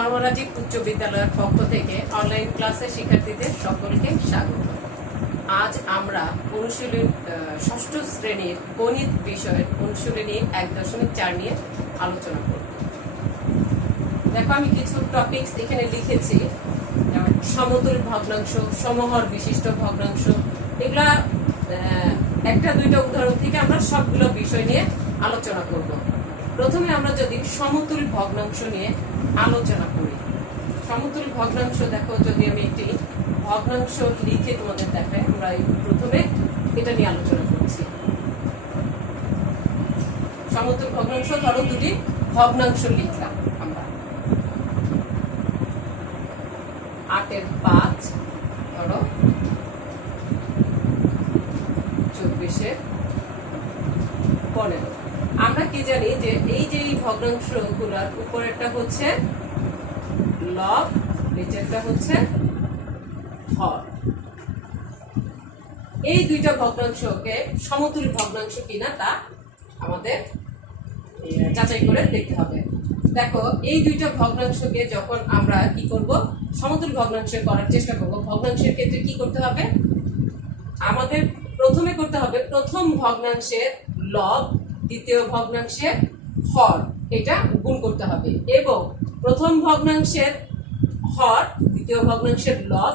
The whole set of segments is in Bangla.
ধর্মরাজিক উচ্চ বিদ্যালয়ের পক্ষ থেকে অনলাইন ক্লাসে শিক্ষার্থীদের সকলকে স্বাগত। আজ আমরা ষষ্ঠ শ্রেণীর গণিত বিষয়ের অনুশীলনী 1.4 নিয়ে আলোচনা করব। দেখো, আমি কিছু টপিকস এখানে লিখেছি, যেমন সমতুল ভগ্নাংশ, সমহর বিশিষ্ট ভগ্নাংশ। এগুলা একটা দুইটা উদাহরণ থেকে আমরা সবগুলো বিষয় নিয়ে আলোচনা করব। প্রথমে আমরা যদি সমতুল ভগ্নাংশ নিয়ে আলোচনা করি। সমতুল ভগ্নাংশ, দেখো, যদি আমি একটি ভগ্নাংশ লিখে তোমাদের দেখাই, আমরা প্রথমে এটা নিয়ে আলোচনা করছি। সমতুল ভগ্নাংশ, ধরো দুটি ভগ্নাংশ লিখলাম আমরা, 8 এর 5, ধরো 24 এর 15। আমরা কি জানি যে এই যে ভগ্নাংশ গুলার উপরেরটা হচ্ছে লব, নিচেরটা হচ্ছে হর। এই দুইটা ভগ্নাংশকে সমতুল ভগ্নাংশ কিনা তা আমাদের যাচাই করে দেখতে হবে। দেখো, এই দুইটা ভগ্নাংশকে যখন আমরা কি করব, সমতুল ভগ্নাংশ করার চেষ্টা করব, ভগ্নাংশের ক্ষেত্রে কি করতে হবে, আমাদের প্রথমে করতে হবে প্রথম ভগ্নাংশের লব দ্বিতীয় ভগ্নাংশের হর, এটা গুণ করতে হবে, এবং প্রথম ভগ্নাংশের হর দ্বিতীয় ভগ্নাংশের লব,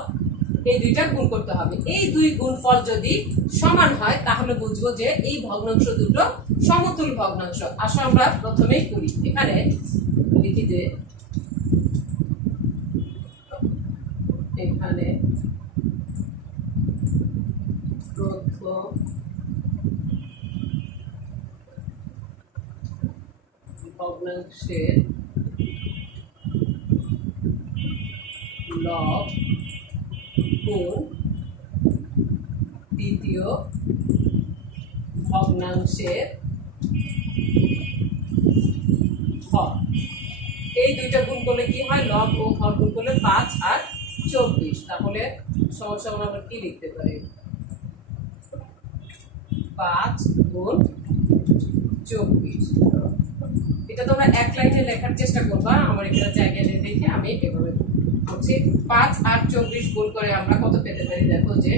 এই দুইটা গুণ করতে হবে। এই দুই গুণফল যদি সমান হয় তাহলে বুঝবো যে এই ভগ্নাংশ দুটো সমতুল ভগ্নাংশ। আসো আমরা প্রথমেই করি, এখানে লিখি যে এখানে প্রথম ভগ্নাংশের লব গুণ দ্বিতীয় ভগ্নাংশের হর। এই দুইটা গুণ করলে কি হয়, লব ও হর গুণ করলে 5 আর 24। তাহলে সমস্যা আমরা কি লিখতে পারি, 5 গুণ 24। এটা তোমরা এক লাইনে লেখার চেষ্টা করবা, আমার এখানে জায়গায় দেখে আমি এভাবে বলছি। 5 আর 24 গুণ করে আমরা কত পেতে পারি, দেখো যে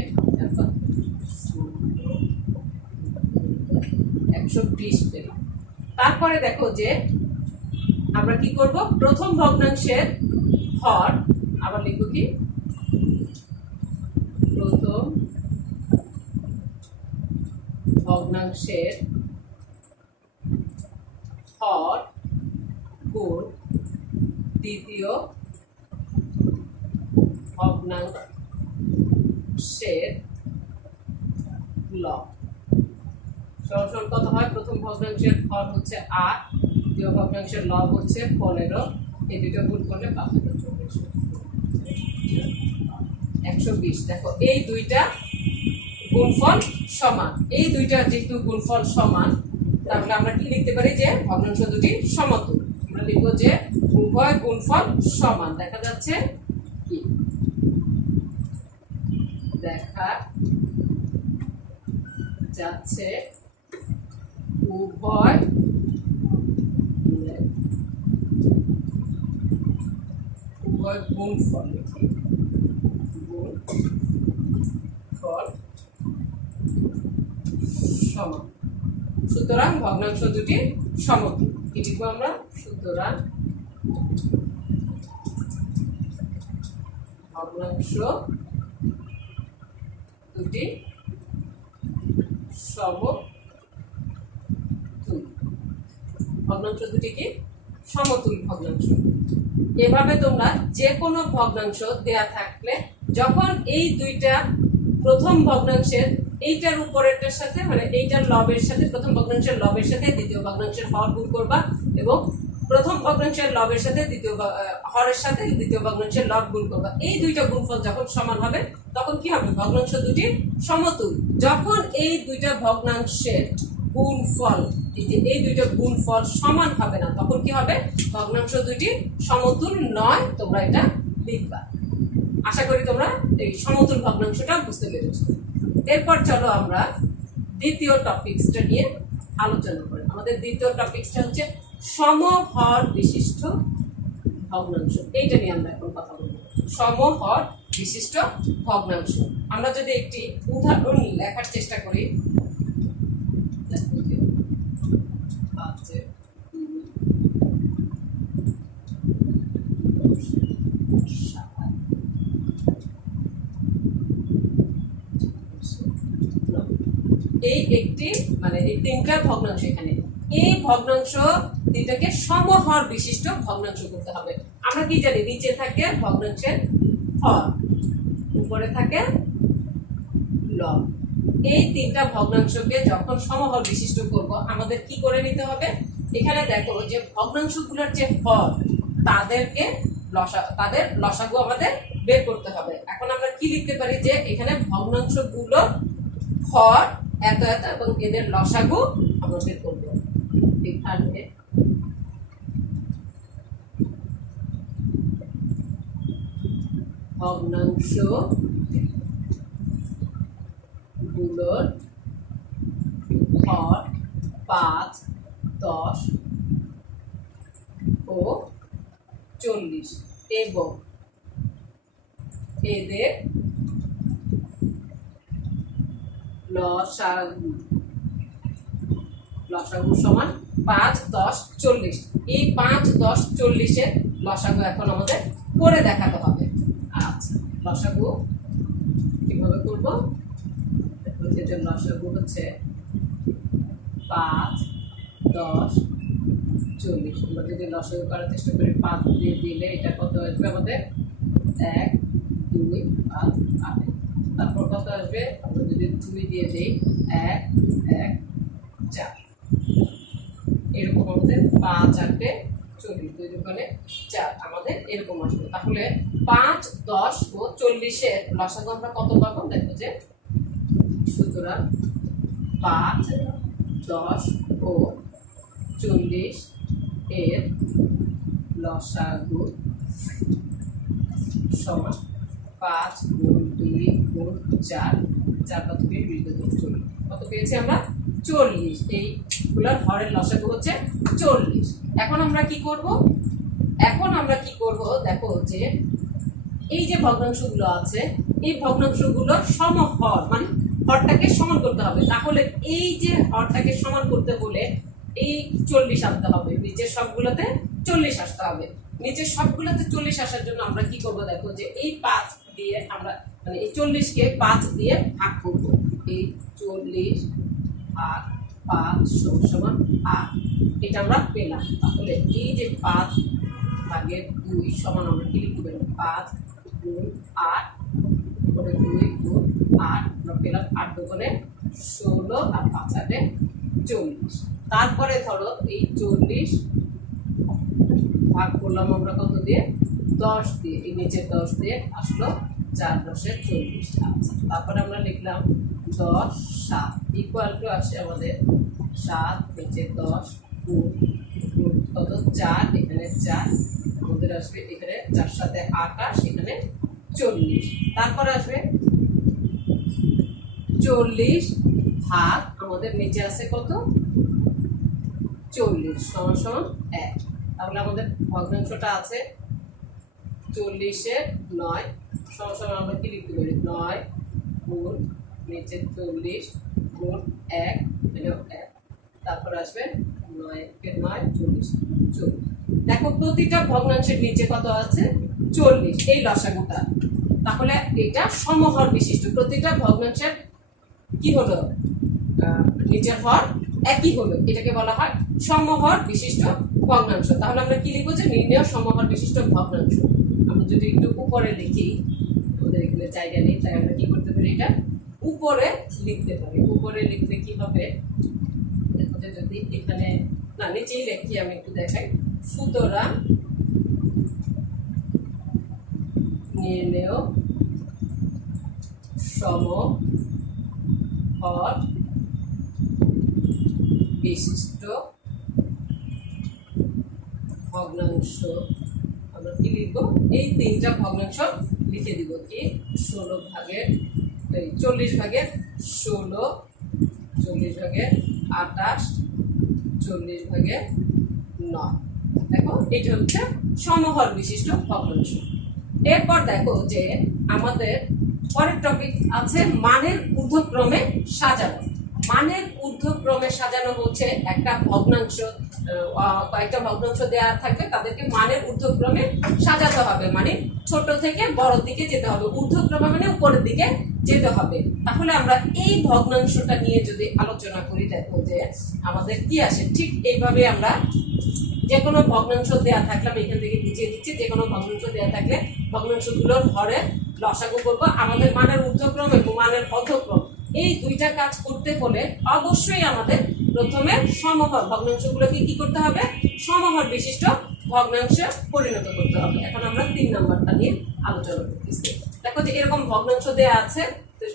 120 পেলাম। তারপরে দেখো যে আমরা কি করব, প্রথম ভগ্নাংশের হর, আবার লিখব কি, প্রথম ভগ্নাংশের হর গুণ দ্বিতীয় ভগ্নাংশের লব। সরল কত হয়, প্রথম ভগ্নাংশের হর হচ্ছে 8, দ্বিতীয় ভগ্নাংশের লব হচ্ছে 15। এই দুটো গুণ করলে 120। দেখো, এই দুইটা গুণফল সমান। এই দুইটা যেহেতু গুণফল সমান, তাহলে আমরা কি লিখতে পারি যে ভগ্নাংশ দুটি সমতুল। আমরা লিখবো যে উভয় গুণফল সমান। দেখা যাচ্ছে কি, দেখা যাচ্ছে উভয় গুণফল সমান। সুতরাং ভগ্নাংশ দুটি সমতুল। কি লিখবো আমরা, সুতরাং ভগ্নাংশ দুটি সমতুল। ভগ্নাংশ দুটি কি সমতুল ভগ্নাংশ। এভাবে তোমরা যে কোনো ভগ্নাংশ দেয়া থাকলে যখন এই দুইটা প্রথম ভগ্নাংশের এইটার উপরেরটার সাথে, মানে এইটার লবের সাথে, প্রথম ভগ্নাংশের লবের সাথে দ্বিতীয় ভগ্নাংশের হর গুণ করবা, এবং প্রথম ভগ্নাংশের লবের সাথে দ্বিতীয় হরের সাথে দ্বিতীয় ভগ্নাংশের লব গুণ করবা। এই দুইটা গুণফল যখন সমান হবে তখন কি হবে, ভগ্নাংশ দুটি সমতুল। যখন এই দুইটা ভগ্নাংশের গুণফল, এই দুইটা গুণফল সমান হবে না, তখন কি হবে, ভগ্নাংশ দুটি সমতুল নয়। তোমরা এটা লিখবা। আশা করি তোমরা এই সমতুল ভগ্নাংশটা বুঝতে পেরেছো। এরপর চলো আমরা দ্বিতীয় টপিকসটা নিয়ে আলোচনা করি। আমাদের দ্বিতীয় টপিকসটা হচ্ছে সমহর বিশিষ্ট ভগ্নাংশ, এইটা নিয়ে আমরা এখন কথা বলবো। সমহর বিশিষ্ট ভগ্নাংশ। আমরা যদি একটি উদাহরণ লেখার চেষ্টা করি, এই একটি মানে এই তিনটা ভগ্নাংশ, এখানে এই ভগ্নাংশ তিনটাকে সমহর বিশিষ্ট ভগ্নাংশ করতে হবে। আমরা কি জানি, নিচে থাকে ভগ্নাংশের হর, উপরে থাকে লব। এই তিনটা ভগ্নাংশকে যখন সমহর বিশিষ্ট করব, আমাদের কি করে নিতে হবে, এখানে দেখো যে ভগ্নাংশগুলোর যে হর তাদেরকে তাদের লসাগু আমাদের বের করতে হবে। এখন আমরা কি লিখতে পারি যে এখানে ভগ্নাংশগুলো হর এত এত এবং এদের লসাগু আমরা বের করবো। এখানে ভগ্নাংশ গুলোর হর 5, 10 ও 40 এবং এদের লসাগু সমান 5, 10, 40। এই 5, 10, 40-এর লসাগু এখন আমাদের করে দেখাতে হবে। আচ্ছা, লসাগু কিভাবে করবো, এদের লসাগু হচ্ছে 5, 10, 40। আমরা যদি লসাগু করার চেষ্টা করি, 5 দিয়ে দিলে এটা কত আসবে আমাদের, 1, 2, 5, 8। তারপর কত আসবে, আমরা যদি 2 দিয়ে দিই, 1, 1, 4। এরকম আমাদের 5, 8, 40, 2 দোকানে 4 আমাদের এরকম আসবে। তাহলে 5, 10 ও 40-এর লসাগু আমরা কত পাবো, দেখো যে সুতরাং 5, 10 ও 40 এর লসাগু সমান 5 গুণ 2 গুণ 4, 4 কত পেয়ে 40। কত পেয়েছি আমরা, 40। এইগুলোর হরের লসাগু হচ্ছে 40। এখন আমরা কি করব, দেখো যে এই যে ভগ্নাংশগুলো আছে, এই ভগ্নাংশগুলোর সমহর মানে হরটাকে সমান করতে হবে। তাহলে এই যে হরটাকে সমান করতে হলে এই 40 আনতে হবে, নিচের সবগুলোতে 40 আসতে হবে। নিচের সবগুলোতে 40 আসার জন্য আমরা কি করব, দেখো যে এই 5 দিয়ে আমরা মানে এই 40-কে 5 দিয়ে ভাগ করব। এই 40 আর 5 সমান 8, এটা আমরা পেলাম। তাহলে এই যে 5 ভাগের 2 সমান আমরা কি লিখতে পারি, 5 গুণ 8 করে 2 গুণ 8, আমরা পেলাম 8 দুগুণে 16 আর 5 8 40। তারপরে ধরো এই 40 ভাগ করলাম আমরা কত দিয়ে, 10 দিয়ে, এই নিচে 10 দিয়ে আসলো 4 10 40। আচ্ছা, তারপরে আমরা লিখলাম 10 7 ইকুয়াল টু আসে আমাদের 7 নিচে 10 গুণ কত 4, এখানে 4 আমাদের আসবে, এখানে 4 সাথে 28, এখানে 40। তারপরে আসবে 40 ভাগ আমাদের নিচে আছে কত, 40 সমান সমান 1। তাহলে আমাদের ভগ্নাংশটা আছে 40-এর 9 সমান সমান আমরা কি লিখতে পারি, 9 গুণ নিচে 40 গুণ 1, এটাও 1। তারপর আসবে 9 9 40। দেখো প্রতিটা ভগ্নাংশের নিচে কত আছে, 40, এই লসাগুটা। তাহলে এটা সমহর বিশিষ্ট, প্রতিটা ভগ্নাংশের কি হলো, নিচের হর একই হলো, এটাকে বলা হয় সমহর বিশিষ্ট ভগ্নাংশ। তাহলে আমরা কি লিখবো, যে নির্ণেয় সমহর বিশিষ্ট ভগ্নাংশ। আমরা যদি একটু উপরে লিখি, আমাদের এখানে জায়গা নেই, তাই আমরা কি করতে পারি, এটা উপরে লিখতে পারি। উপরে লিখলে কি হবে, যদি এখানে না নিচেই লিখি, আমি একটু দেখাই। সুতরাং নির্ণেয় সমহর বিশিষ্ট ভগ্নাংশ, আমরা কি লিখবো, এই তিনটা ভগ্নাংশ লিখে দিব কি, 16 ভাগের 40 ভাগের 16, 40 ভাগের 28, 40 ভাগের 9। দেখো এটা হচ্ছে সমহর বিশিষ্ট ভগ্নাংশ। এরপর দেখো যে আমাদের পরের টপিক আছে মানের ঊর্ধ্বক্রমে সাজানো। মানের ঊর্ধ্বক্রমে সাজানো হচ্ছে একটা ভগ্নাংশ, কয়েকটা ভগ্নাংশ দেওয়া থাকবে, তাদেরকে মানের ঊর্ধ্বক্রমে সাজাতে হবে, মানে ছোট থেকে বড় দিকে যেতে হবে। ঊর্ধ্বক্রমে মানে উপরের দিকে যেতে হবে। তাহলে আমরা এই ভগ্নাংশটা নিয়ে যদি আলোচনা করি, দেখো যে আমাদের কি আসে। ঠিক এইভাবে আমরা যে কোনো ভগ্নাংশ দেওয়া থাকলে আমি এখান থেকে বুঝিয়ে দিচ্ছি, যে কোনো ভগ্নাংশ দেওয়া থাকলে ভগ্নাংশগুলোর হরে লসাগু করবো। আমাদের মানের ঊর্ধ্বক্রম এবং মানের অধক্রম এই দুইটা কাজ করতে হলে অবশ্যই আমাদের প্রথমে সমহর ভগ্নাংশগুলোকে কি করতে হবে, সমহর বিশিষ্ট ভগ্নাংশে পরিণত করতে হবে। এখন আমরা 3 নম্বরটা নিয়ে আলোচনা করতেছি। দেখো যে এরকম ভগ্নাংশ দেওয়া আছে,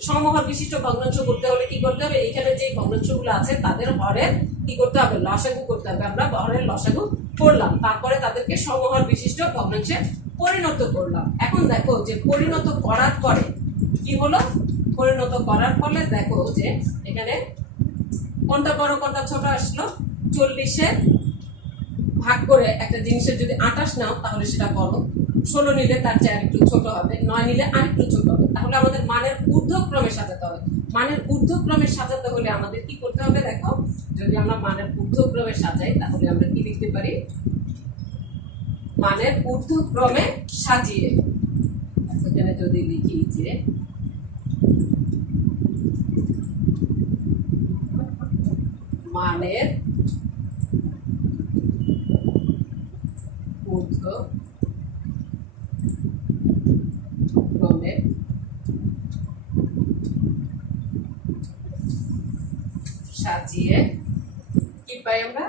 সমহর বিশিষ্ট ভগ্নাংশ করতে হলে কি করতে হবে, এখানে যে ভগ্নাংশগুলো আছে তাদের হরে কি করতে হবে, লসাগু করতে হবে। আমরা হরের লসাগু করলাম, তারপরে তাদেরকে সমহর বিশিষ্ট ভগ্নাংশে পরিণত করলাম। এখন দেখো যে পরিণত করার পরে কি হলো, পরিণত করার ফলে দেখো যে এখানে কোনটা বড় কোনটা ছোট আসলো। 40-এ ভাগ করে একটা জিনিসের যদি 28 নাও তাহলে সেটা বড়, 16 নিলে তার চেয়ে আরেকটু ছোট হবে, 9 নিলে আরেকটু ছোট হবে। তাহলে আমাদের মানের ঊর্ধ্বক্রমে সাজাতে হবে। মানের ঊর্ধ্বক্রমে সাজাতে হলে আমাদের কি করতে হবে, দেখো যদি আমরা মানের ঊর্ধ্বক্রমে সাজাই তাহলে আমরা কি লিখতে পারি, মানের ঊর্ধ্বক্রমে সাজিয়ে। এখানে যদি লিখি যে মানের ঊর্ধ্বক্রমে সাজিয়ে কি পাই আমরা,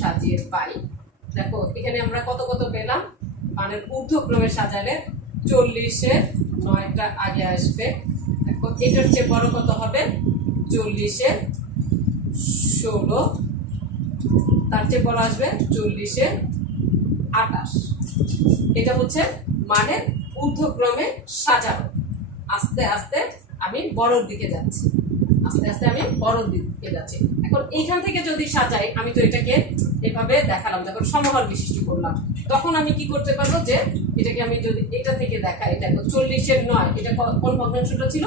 সাজিয়ে পাই। দেখো এখানে আমরা কত কত পেলাম, মানের ঊর্ধ্বক্রমে সাজালে 40-এর 9টা আগে আসবে। দেখো এটার চেয়ে বড় কত হবে, 40-এর 16, তার চেয়ে বড় আসবে 40-এর 28। এটা হচ্ছে মানের ঊর্ধ্বক্রমে সাজানো। আস্তে আস্তে আমি বড়র দিকে যাচ্ছি, আস্তে আস্তে আমি বড়র দিকে যাচ্ছি। এখন এইখান থেকে যদি সাজাই, আমি তো এটাকে এভাবে দেখালাম, যখন সমহর বিশিষ্ট করলাম তখন আমি কি করতে পারবো, যে এটাকে আমি যদি এটা থেকে দেখাই, দেখো 40-এর 9, এটা কোন ভগ্নাংশটা ছিল,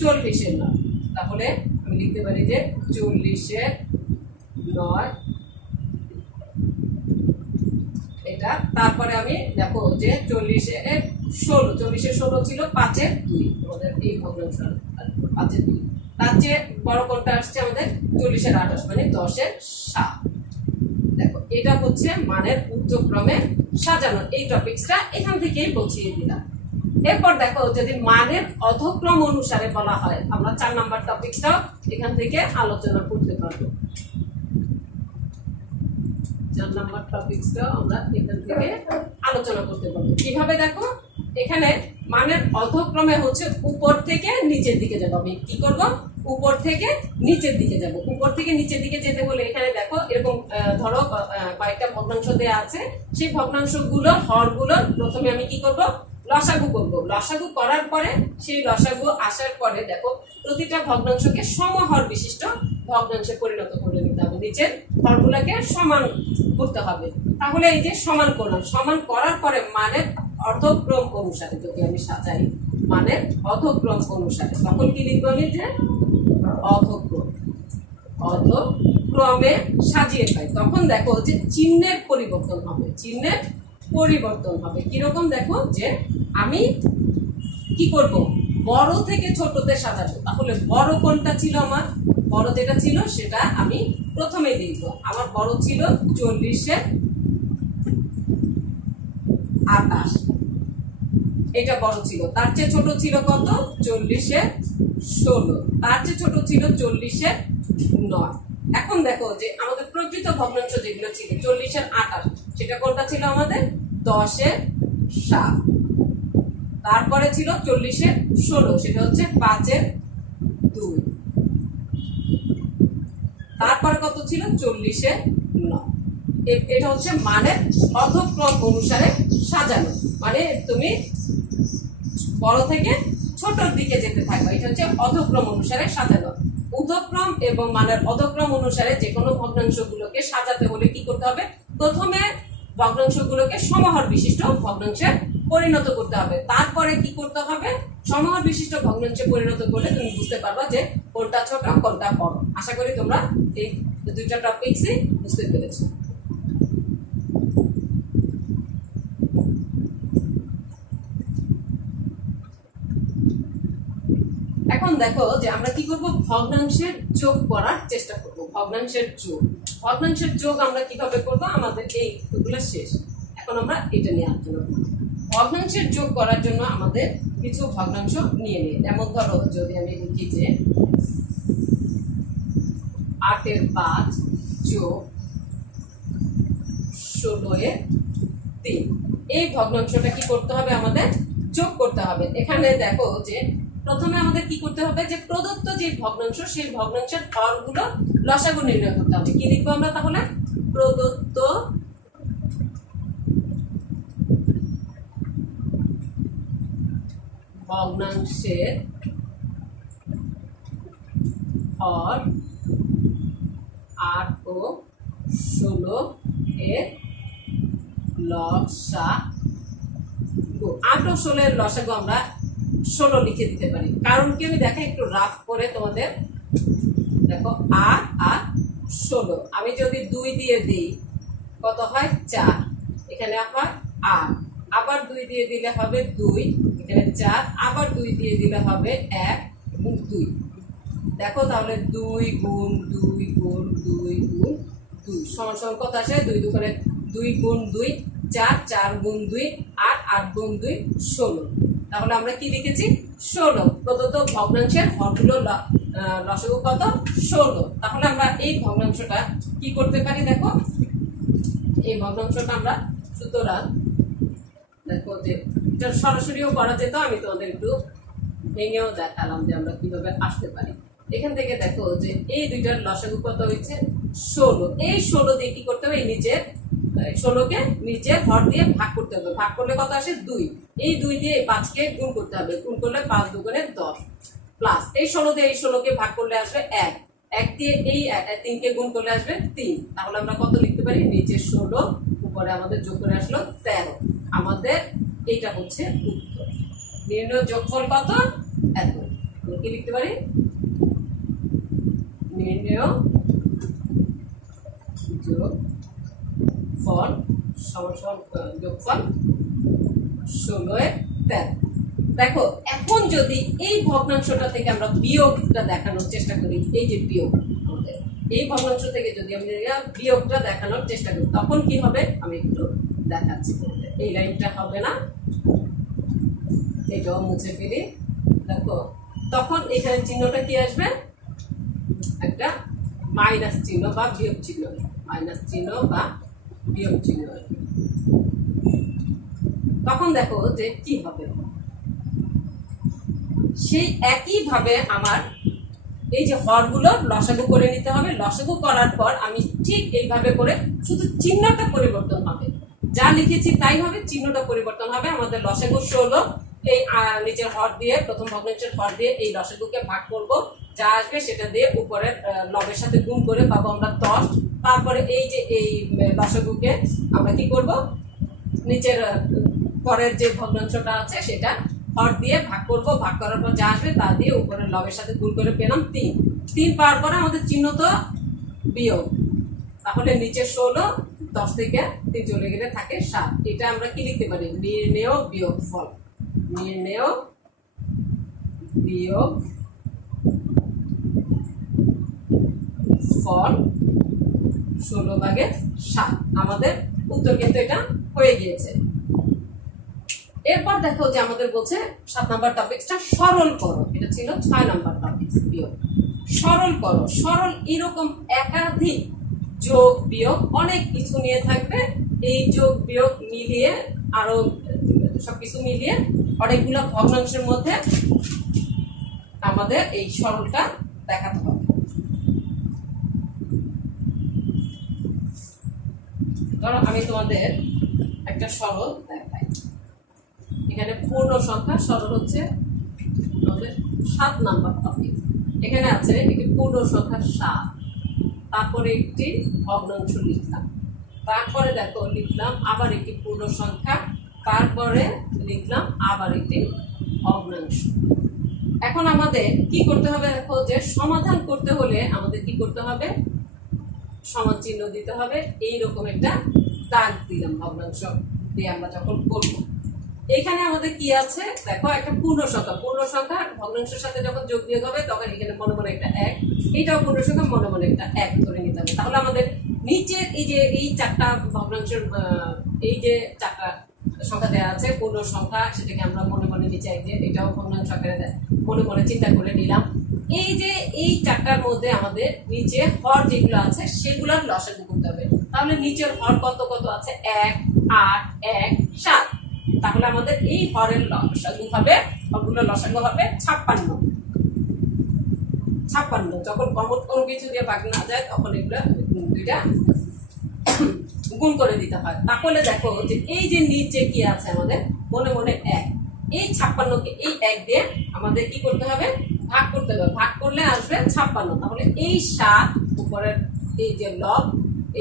40-এর 9। তাহলে আমি লিখতে পারি যে 40-এর 9 এটা। তারপরে আমি দেখো যে 40-এর 16, 40-এর 16 ছিল 5-এর 2, আমাদের এই ভগ্নাংশ 5-এর 2। তার চেয়ে বড় কোনটা আসছে আমাদের, 40-এর 28 মানে 10-এর 7। দেখো এটা হচ্ছে মানের ঊর্ধ্বক্রমে সাজানো। এই টপিকসটা এখান থেকেই বুঝিয়ে দিলাম। এরপর দেখো যদি মানের অধক্রম অনুসারে বলা হয়, আমরা 4 নাম্বার টপিকসটাও এখান থেকে আলোচনা করতে পারবো। 4 নাম্বার টপিকসটাও আমরা এখান থেকে আলোচনা করতে পারবো। কিভাবে, দেখো এখানে মানের অধক্রমে হচ্ছে উপর থেকে নিচের দিকে যাব। আমি কি করব, উপর থেকে নিচের দিকে যাব। উপর থেকে নিচের দিকে যেতে হলে এখানে দেখো এরকম ধরো কয়েকটা ভগ্নাংশ দেওয়া আছে, সেই ভগ্নাংশগুলো হরগুলো প্রথমে আমি কি করব, লসাগু করব। লসাগু করার পরে সেই লসাগু আসার পরে দেখো প্রতিটা ভগ্নাংশকে সমহর বিশিষ্ট ভগ্নাংশে পরিণত করে নিতে হবে, নিচের হরগুলোকে সমান করতে হবে। তাহলে এই যে সমান করলাম, সমান করার পরে মানের অধক্রম অনুসারে যদি আমি সাজাই, মানের অধক্রম অনুসারে তখন কি লিখবো আমি, যে অধক্রমে সাজিয়ে পাই। তখন দেখো যে চিহ্নের পরিবর্তন হবে, চিহ্নের পরিবর্তন হবে কিরকম, দেখো যে আমি কি করব, বড় থেকে ছোটতে সাজাবো। তাহলে বড় কোনটা ছিল আমার, বড় যেটা ছিল সেটা আমি প্রথমে লিখব। আমার বড় ছিল 40-এর 28, এটা বড় ছিল। তার চেয়ে ছোট ছিল কত, 40-এর 16, তার চেয়ে ছোট ছিল 40-এর 9। এখন দেখো যে আমাদের প্রকৃত ভগ্নাংশ যেগুলো ছিল 40-এর 28, সেটা কোনটা ছিল আমাদের, 10-এর 7। তারপরে ছিল 40-এর 16, সেটা হচ্ছে 5-এর 2। তারপরে কত ছিল, 40-এর 9। এটা হচ্ছে মানের অধক্রম অনুসারে সাজানো, মানে তুমি বড় থেকে ছোটর দিকে যেতে থাকবে। এটা হচ্ছে অধক্রম অনুসারে সাজানো। ঊর্ধ্বক্রম এবং মানের অধক্রম অনুসারে যে কোনো ভগ্নাংশগুলোকে সাজাতে হলে কি করতে হবে, প্রথমে ভগ্নাংশগুলোকে সমহর বিশিষ্ট ভগ্নাংশে পরিণত করতে হবে। তারপরে কি করতে হবে, সমহর বিশিষ্ট ভগ্নাংশে পরিণত করলে তুমি বুঝতে পারবা যে কোনটা ছোট কোনটা বড়। আশা করি তোমরা এই দুইটা টপিকসই বুঝতে পেরেছো। এখন দেখো যে আমরা কি করব, ভগ্নাংশের যোগ করার চেষ্টা করব। ভগ্নাংশের যোগ আমরা কিভাবে করব, আমাদের এইগুলো শেষ, এখন আমরা এটা নিয়ে আলোচনা করব। ভগ্নাংশের যোগ করার জন্য আমাদের কিছু ভগ্নাংশ নিয়ে নিই। যেমন ধরো যদি আমি লিখি যে 8 × 5 যোগ 16 × 3, এই ভগ্নাংশটা কি করতে হবে, আমাদের যোগ করতে হবে। এখানে দেখো যে প্রথমে আমাদের কি করতে হবে, যে প্রদত্ত যে ভগ্নাংশ সেই ভগ্নাংশের হরগুলো লসাগু নির্ণয় করতে হবে। কি লিখবো আমরা তাহলে, প্রদত্ত ভগ্নাংশের হর 8 ও 16 এর লসাগু। 8 ও 16 এর লসাগু আমরা 16 লিখে দিতে পারি। কারণ কি আমি দেখাই একটু রাফ করে তোমাদের। দেখো 8 আর 16, আমি যদি 2 দিয়ে দিই কত হয়, 4, এখানে হয় 8, আবার 2 দিয়ে দিলে হবে 2, এখানে 4, আবার 2 দিয়ে দিলে হবে 1 এবং 2। দেখো তাহলে 2 গুণ 2 গুণ 2 গুণ 2 সমান সমান কত আসে, 2 দুগুণে 2 গুণ 2 4, 4 গুণ 2 8, 8 গুণ 2 16। তাহলে আমরা কি লিখেছি, 16। প্রদত্ত ভগ্নাংশের হরগুলো লসাগু কত, 16। তাহলে আমরা এই ভগ্নাংশটা কি করতে পারি, দেখো এই ভগ্নাংশটা আমরা, সুতরাং দেখো যে এটা সরাসরিও করা যেত, আমি তোমাদের একটু ভেঙেও দেখালাম যে আমরা কিভাবে আসতে পারি। এখান থেকে দেখো যে এই দুইটার লসাগু কত হয়েছে, 16। এই 16 দিয়ে কি করতে হবে, এই নিচের 16কে নিচের হর দিয়ে ভাগ করতে হবে। ভাগ করলে কত আসে, 2। এই 2 দিয়ে 5কে গুণ করতে হবে। গুণ করলে 5 দুগুণে 10, প্লাস এই 16 দিয়ে এই 16কে ভাগ করলে আসবে 1। 1 দিয়ে এই 3কে গুণ করলে আসবে 3। তাহলে আমরা কত লিখতে পারি, নিচে 16, উপরে আমাদের যোগ করে আসলো 13। আমাদের এইটা হচ্ছে উত্তর। নির্ণয় যোগফল কত, এত। আমরা কি লিখতে পারি, নির্ণয় যোগফল সমান যোগফল 16/13। দেখো এখন যদি এই ভগ্নাংশটা থেকে আমরা বিয়োগটা দেখানোর চেষ্টা করি, এই যে বিয়োগ, এই ভগ্নাংশ থেকে যদি আমরা বিয়োগটা দেখানোর চেষ্টা করি তখন কি হবে, আমি একটু দেখাচ্ছি। এই লাইনটা হবে না, এটাও মুছে ফেলি। দেখো তখন এখানে চিহ্নটা কি আসবে, একটা মাইনাস চিহ্ন বা বিয়োগ চিহ্ন, মাইনাস চিহ্ন বা বিয়োগ চিহ্ন। তখন দেখো যে কি হবে, সেই একইভাবে আমার এই যে হরগুলো লসাগু করে নিতে হবে। লসাগু করার পর আমি ঠিক এইভাবে করে, শুধু চিহ্নটা পরিবর্তন হবে, যা লিখেছি তাই হবে, চিহ্নটা পরিবর্তন হবে। আমাদের লসাগু 16, এই নিচের হর দিয়ে, প্রথম ভগ্নাংশের হর দিয়ে এই লসাগুকে ভাগ করব, যা আসবে সেটা দিয়ে উপরের লবের সাথে গুণ করে পাবো আমরা 10। তারপরে এই যে এই লসাগুকে আমরা কি করব, নিচের পরের যে ভগ্নাংশটা আছে সেটা হর দিয়ে ভাগ করব, ভাগ করার পর যা আসবে তা দিয়ে উপরের লবের সাথে গুণ করে পেলাম 3। 3 পাওয়ার পরে আমাদের চিহ্ন তো বিয়োগ, তাহলে নিচে 16, 10 থেকে 3 চলে গেলে থাকে 7। এটা আমরা কি লিখতে পারি, নির্ণেয় বিয়োগফল। নির্ণেয় বিয়োগফল 16/7। আমাদের উত্তর কিন্তু এটা হয়ে গিয়েছে। এরপর দেখো যে আমাদের বলছে 7 নাম্বার টপিকসটা সরল করো। এটা ছিল 6 নাম্বার টপিকস, বিয়োগ। সরল করো, সরল এরকম একাধিক যোগ বিয়োগ অনেক কিছু নিয়ে থাকবে। এই যোগ বিয়োগ মিলিয়ে আরো সবকিছু মিলিয়ে অনেকগুলো ভগ্নাংশের মধ্যে আমাদের এই সরলটা দেখাতে হবে। ধরো আমি তোমাদের একটা সরল দেখাই। এখানে পূর্ণ সংখ্যা সরল হচ্ছে 7 নাম্বার টপিক। এখানে আছে একটি পূর্ণ সংখ্যা 7, তারপরে একটি ভগ্নাংশ লিখলাম, তারপরে দেখো লিখলাম আবার একটি পূর্ণ সংখ্যা, তারপরে লিখলাম আবার একটি ভগ্নাংশ। এখন আমাদের কি করতে হবে, দেখো যে সমাধান করতে হলে আমাদের কি করতে হবে, সমান চিহ্ন দিতে হবে। এইরকম একটা দাগ দিলাম ভগ্নাংশ দিয়ে আমরা যখন করব। এখানে আমাদের কি আছে দেখো, একটা পূর্ণ সংখ্যা ভগ্নাংশের সাথে যখন যোগ বিয়োগ হবে তখন এখানে মনে মনে একটা 1, এইটাও পূর্ণ সংখ্যা, মনে মনে একটা 1 ধরে নিতে হবে। তাহলে আমাদের নিচের এই যে এই চারটা ভগ্নাংশের এই যে চারটা সংখ্যা দেওয়া আছে পূর্ণ সংখ্যা, সেটাকে আমরা মনে মনে নিচে 1 দিয়ে এটাও ভগ্নাংশ আকারে মনে মনে চিন্তা করে নিলাম। এই যে এই চারটার মধ্যে আমাদের নিচে হর যেগুলো আছে সেগুলোর লসাগু করতে হবে। তাহলে নিচের হর কত কত আছে, 1, 8, 1, 7। তাহলে আমাদের এই হরের লসাগু হবে, হরগুলো লসাগু হবে 56। যখন কমন কোনো কিছু দিয়ে ভাগ না যায় তখন এগুলো দুইটা গুণ করে দিতে হয়। তাহলে দেখো যে এই যে নিচে কি আছে আমাদের মনে মনে 1, এই 56কে এই 1 দিয়ে আমাদের কি করতে হবে, ভাগ করতে হবে। ভাগ করলে আসবে 56। তাহলে এই 7 উপরের এই যে লব,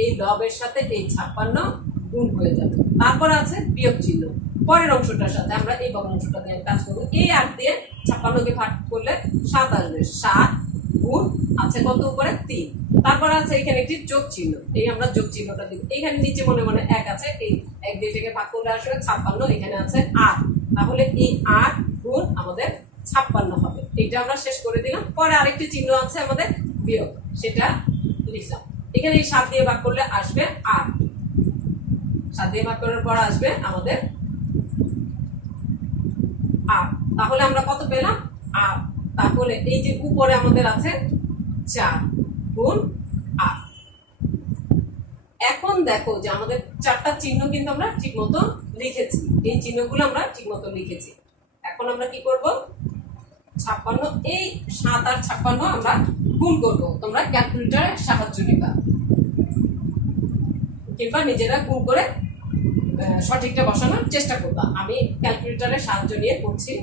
এই লবের সাথে এই 56 গুণ হয়ে যাবে। তারপর আছে বিয়োগ চিহ্ন, পরের অংশটার সাথে আমরা এই ভগ্নাংশটা দিয়ে কাজ করবো। এই 8 দিয়ে 56কে ভাগ করলে 7 আসবে, 7 গুণ আছে কত উপরে 3। তারপর আছে এখানে একটি যোগ চিহ্ন, এই আমরা যোগ চিহ্নটা দিব। এখানে নিচে মনে মনে 1 আছে, এই 1 দিয়ে থেকে ভাগ করলে আসবে 56, এখানে আছে 8। তাহলে এই 8 গুণ আমাদের 56 হবে। এটা আমরা শেষ করে দিলাম। পরে আরেকটি চিহ্ন আছে আমাদের বিয়োগ, সেটা লিখলাম। এখানে এই 7 দিয়ে ভাগ করলে আসবে 8, 7 দিয়ে ভাগ করার পর আসবে আমাদের 8। তাহলে আমরা কত পেলাম, 8। তাহলে এই যে উপরে আমাদের আছে 4 গুণ 8। এখন দেখো যে আমাদের চারটা চিহ্ন কিন্তু আমরা ঠিক মতো লিখেছি, এই চিহ্নগুলো আমরা ঠিক মতো লিখেছি। এখন আমরা কি করব, 56, এই 7 আর 56 আমরা গুণ করব। তোমরা ক্যালকুলেটরের সাহায্য নিবা কিংবা নিজেরা গুণ করে সঠিকটা বসানোর চেষ্টা করবা। আমি ক্যালকুলেটরের সাহায্য নিয়ে করছি।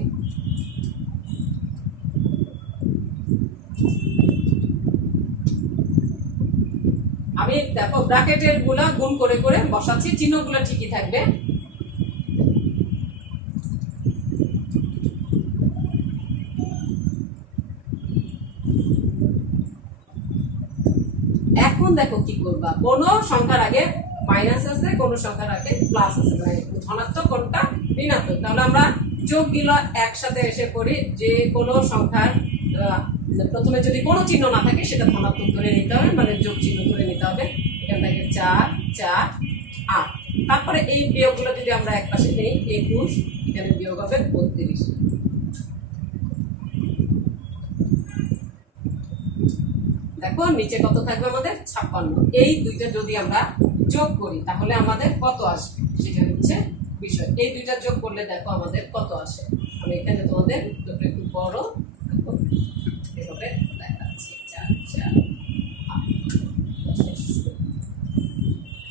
আমি দেখো ব্র্যাকেটের গুলা গুণ করে করে বসাচ্ছি, চিহ্নগুলো ঠিকই থাকবে। এখন দেখো কি করবা, কোন সংখ্যার আগে মাইনাস আছে, কোন সংখ্যার আগে প্লাস আছে, মানে ধনাত্মক কোনটা ঋণাত্মক। তাহলে আমরা যোগগুলো একসাথে এসে করি। যে কোনো সংখ্যার প্রথমে যদি কোনো চিহ্ন না থাকে সেটা ধনাত্মক ধরে নিতে হবে, মানে যোগ চিহ্ন ধরে নিতে হবে। এখান থেকে 4, 4, 8। তারপরে এই বিয়োগগুলো যদি আমরা এক পাশে নেই, 21, এখানে বিয়োগ হবে 32। দেখো নিচে কত থাকবে আমাদের 56। এই দুইটা যদি আমরা যোগ করি তাহলে আমাদের কত আসবে সেটা হচ্ছে বিষয়। এই দুইটা যোগ করলে দেখো আমাদের কত আসে। আমি এখানে তোমাদের উত্তরটা একটু বড় এভাবে দেখাচ্ছি। 4, 4,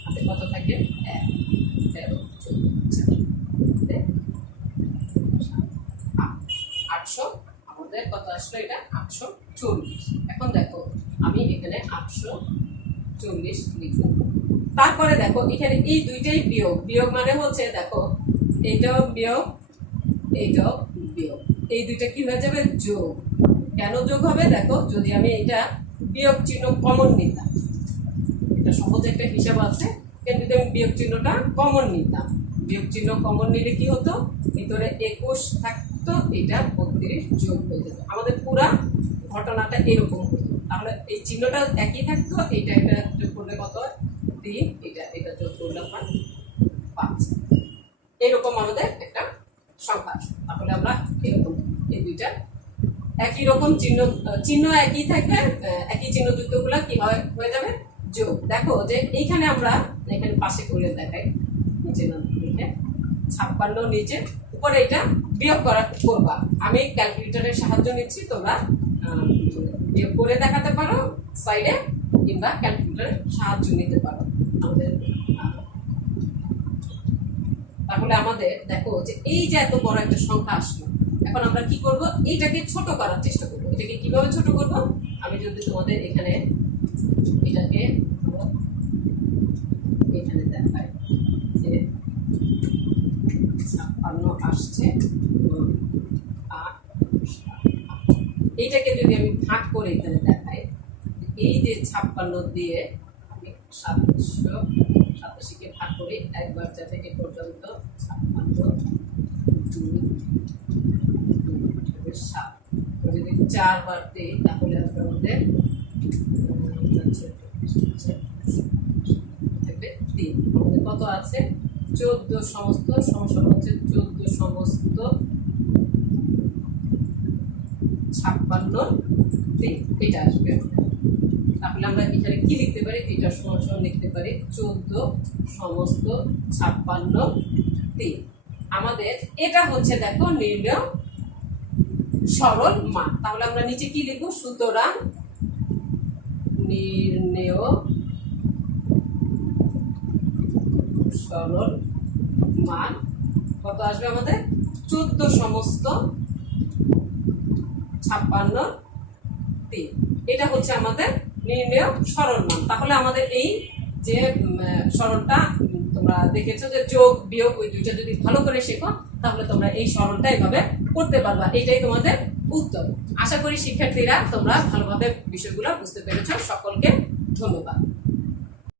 8, কত থাকে 1, 13, 14, 800 আমাদের কত আসলো, এটা 840। এখন দেখো আমি এখানে 840 লিখলাম। তারপরে দেখো এখানে এই দুইটাই বিয়োগ, বিয়োগ মানে হচ্ছে দেখো এইটাও বিয়োগ, এইটাও বিয়োগ, এই দুইটা কি হয়ে যাবে যোগ। কেন যোগ হবে, দেখো যদি আমি এটা বিয়োগ চিহ্ন কমন নিতাম, এটা সহজ একটা হিসাব আছে, কিন্তু আমি বিয়োগ চিহ্নটা কমন নিতাম, বিয়োগ চিহ্ন কমন নিলে কি হতো, ভিতরে 21 থাকতো, এটা 32 যোগ হয়ে যেত। আমাদের পুরা ঘটনাটা এরকম হতো। তাহলে এই চিহ্নটা একই থাকতো, এটা এটা যোগ করলে কত হয় 3, এটা যোগ করলে হয় 5। এরকম আমাদের একটা সংখ্যা। তাহলে আমরা এরকম এই দুইটা একই রকম চিহ্ন একই থাকবে, একই চিহ্ন যুক্তগুলো কি হয়ে যাবে যোগ। দেখো যে এইখানে আমরা এখানে পাশে করে দেখাই, নিচে না লিখে 56 নিচে, উপরে এটা বিয়োগ করবা। আমি ক্যালকুলেটরের সাহায্য নিচ্ছি, তোমরা বিয়োগ করে দেখাতে পারো সাইডে, কিংবা ক্যালকুলেটরের সাহায্য নিতে পারো আমাদের। তাহলে আমাদের দেখো যে এই যে এত বড় একটা সংখ্যা আসলো, এখন আমরা কি করব, এইটাকে ছোট করার চেষ্টা করব। এটাকে কিভাবে ছোট করব, আমি যদি তোমাদের এখানে এটাকে এখানে দেখাই যে 56 আসছে, 8, এইটাকে যদি আমি ভাগ করে এখানে দেখাই, এই যে 56 দিয়ে আমি 787 কে ভাগ করি একবার, যাতে এ পর্যন্ত 56, 2, 7 যদি 4 বার দিই তাহলে আসবে আমাদের 3। আমাদের কত আছে, 14 সমস্ত, সমস্যা হচ্ছে 14 সমস্ত 56 3, এটা আসবে। তাহলে আমরা এখানে কি লিখতে পারি, এটা সমান লিখতে পারি 14 সমস্ত 56 3। আমাদের এটা হচ্ছে দেখো নির্ণয় সরল মান। তাহলে আমরা নিচে কি লিখবো, সুতরাং নির্ণেয় সরল মান কত আসবে আমাদের, 14 সমস্ত 56 3। এটা হচ্ছে আমাদের নির্ণেয় সরল মান। তাহলে আমাদের এই যে সরলটা তোমরা দেখেছো যে যোগ বিয়োগ ওই দুইটা যদি ভালো করে শেখো তাহলে তোমরা এই সরলটা এভাবে করতে পারবা। এটাই তোমাদের উত্তর। আশা করি শিক্ষার্থীরা তোমরা ভালোভাবে বিষয়গুলো বুঝতে পেরেছো। সকলকে ধন্যবাদ।